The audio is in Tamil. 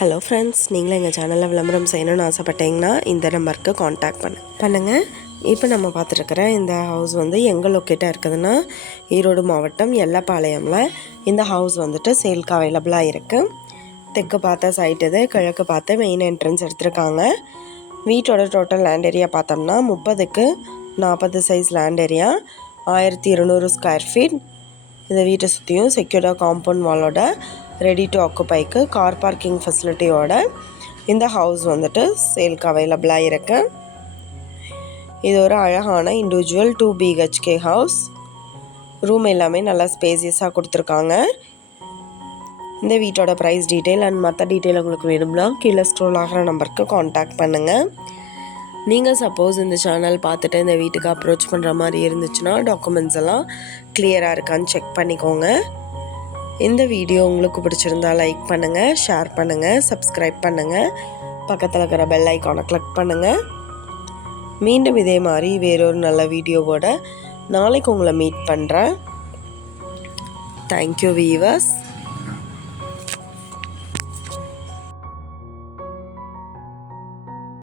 ஹலோ ஃப்ரெண்ட்ஸ், நீங்களும் எங்கள் சேனலில் விளம்பரம் செய்யணும்னு ஆசைப்பட்டீங்கன்னா இந்த நம்பருக்கு காண்டாக்ட் பண்ணுங்கள். இப்போ நம்ம பார்த்துருக்குற இந்த ஹவுஸ் வந்து எங்கே லொக்கேட்டாக இருக்குதுன்னா ஈரோடு மாவட்டம் எல்லப்பாளையமில் இந்த ஹவுஸ் வந்துட்டு சேல்க்கு அவைலபிளாக இருக்குது. தெற்கு பார்த்த சைட் இது, கிழக்கு பார்த்து மெயின் என்ட்ரன்ஸ் எடுத்திருக்காங்க. வீட்டோட டோட்டல் லேண்ட் ஏரியா பார்த்தோம்னா 30க்கு 40 size land area, 1200 square feet. இந்த வீட்டை சுற்றியும் செக்யூர்டாக காம்பவுண்ட் வாலோட ரெடி டு ஆக்குபைக்கு கார் பார்க்கிங் ஃபெசிலிட்டியோட இந்த ஹவுஸ் வந்துட்டு சேல்க்கு அவைலபிளாக இருக்குது. இது ஒரு அழகான இண்டிவிஜுவல் 2 BHK ஹவுஸ். ரூம் எல்லாமே நல்லா ஸ்பேசியஸாக கொடுத்துருக்காங்க. இந்த வீட்டோட ப்ரைஸ் டீட்டெயில் அண்ட் மற்ற டீட்டெயில் உங்களுக்கு வேணும்னா கீழே ஸ்க்ரோல் ஆகிற நம்பருக்கு காண்டாக்ட் பண்ணுங்கள். நீங்கள் சப்போஸ் இந்த சேனல் பார்த்துட்டு இந்த வீட்டுக்கு அப்ரோச் பண்ணுற மாதிரி இருந்துச்சுன்னா டாக்குமெண்ட்ஸ் எல்லாம் கிளியராக இருக்கான்னு செக் பண்ணிக்கோங்க. இந்த வீடியோ உங்களுக்கு பிடிச்சிருந்தா லைக் பண்ணுங்கள், ஷேர் பண்ணுங்கள், சப்ஸ்கிரைப் பண்ணுங்கள், பக்கத்தில் இருக்கிற பெல் ஐக்கானை கிளிக் பண்ணுங்கள். மீண்டும் இதே மாதிரி வேறொரு நல்ல வீடியோவோட நாளைக்கு உங்களை மீட் பண்ணுறேன். Thank you viewers.